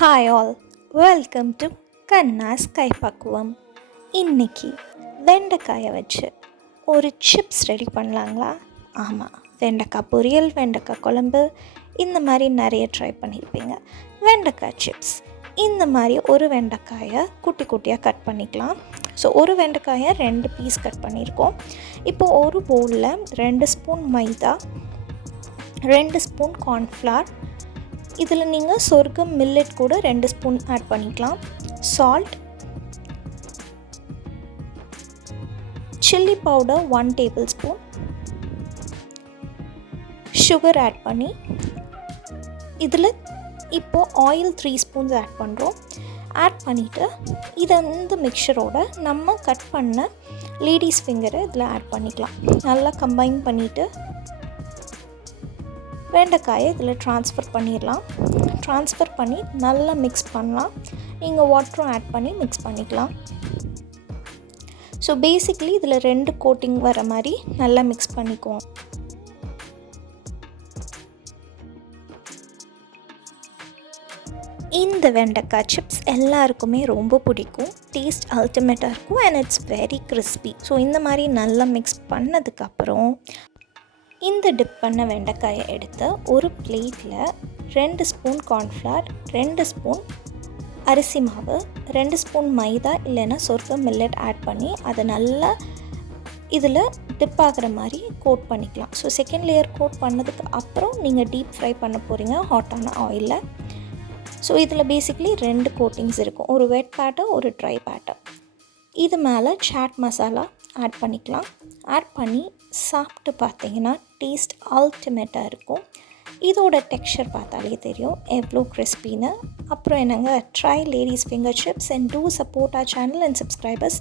Hi all, welcome to கண்ணாஸ் கைப்பக்குவம். இன்னைக்கு வெண்டைக்காயை வச்சு ஒரு சிப்ஸ் ரெடி பண்ணலாங்களா? ஆமாம், வெண்டைக்காய் பொரியல், வெண்டைக்காய் குழம்பு, இந்த மாதிரி நிறைய ட்ரை பண்ணியிருப்பீங்க. வெண்டைக்காய் சிப்ஸ். இந்த மாதிரி ஒரு வெண்டைக்காயை குட்டி குட்டியாக கட் பண்ணிக்கலாம். ஸோ ஒரு வெண்டைக்காயை 2 பீஸ் கட் பண்ணியிருக்கோம். இப்போது ஒரு பவுலில் 2 ஸ்பூன் மைதா, 2 ஸ்பூன் கார்ன்ஃப்ளவர், இதில் நீங்கள் சொர்க்கம் மில்லட் கூட 2 ஸ்பூன் ஆட் பண்ணிக்கலாம். Salt, chilli powder 1 tablespoon, sugar add பண்ணி இதில் இப்போது ஆயில் 3 ஸ்பூன்ஸ் ஆட் பண்ணுறோம். ஆட் பண்ணிவிட்டு இந்த மிக்சரோட நம்ம கட் பண்ண லேடிஸ் ஃபிங்கரை இதில் ஆட் பண்ணிக்கலாம். நல்லா கம்பைன் பண்ணிவிட்டு வெண்டைக்காயை இதில் ட்ரான்ஸ்ஃபர் பண்ணிடலாம். ட்ரான்ஸ்ஃபர் பண்ணி நல்லா மிக்ஸ் பண்ணலாம். நீங்கள் வாட்டரும் ஆட் பண்ணி மிக்ஸ் பண்ணிக்கலாம். ஸோ பேசிக்லி இதில் 2 கோட்டிங் வர மாதிரி நல்லா மிக்ஸ் பண்ணிக்குவோம். இந்த வெண்டைக்காய் சிப்ஸ் எல்லாருக்குமே ரொம்ப பிடிக்கும். டேஸ்ட் அல்டிமேட்டாக இருக்கும் and it's very crispy. So இந்த மாதிரி நல்லா மிக்ஸ் பண்ணதுக்கப்புறம் இந்த டிப் பண்ண வெண்டைக்காயை எடுத்து ஒரு பிளேட்டில் 2 ஸ்பூன் கார்ன்ஃப்ளவர், 2 ஸ்பூன் அரிசி மாவு, 2 ஸ்பூன் மைதா இல்லைன்னா சொர்க்கம் மில்லட் ஆட் பண்ணி அதை நல்லா இதில் டிப் ஆகிற மாதிரி கோட் பண்ணிக்கலாம். ஸோ செகண்ட் லேயர் கோட் பண்ணதுக்கு அப்புறம் நீங்கள் டீப் ஃப்ரை பண்ண போகிறீங்க ஹாட்டான ஆயிலில். ஸோ இதில் பேசிக்லி 2 கோட்டிங்ஸ் இருக்கும், ஒரு வெட் பேட்டர், ஒரு ட்ரை பேட்டர். இது மேலே சாட் மசாலா ஆட் பண்ணிக்கலாம். ஆட் பண்ணி சாப்பிட்டு பார்த்தீங்கன்னா டேஸ்ட் அல்டிமேட்டாக இருக்கும். இதோட டெக்ஸ்சர் பார்த்தாலே தெரியும் எவ்வளோ கிறிஸ்பின்னு. அப்புறம் என்னங்க, dry ladies finger chips and do support our channel and subscribers.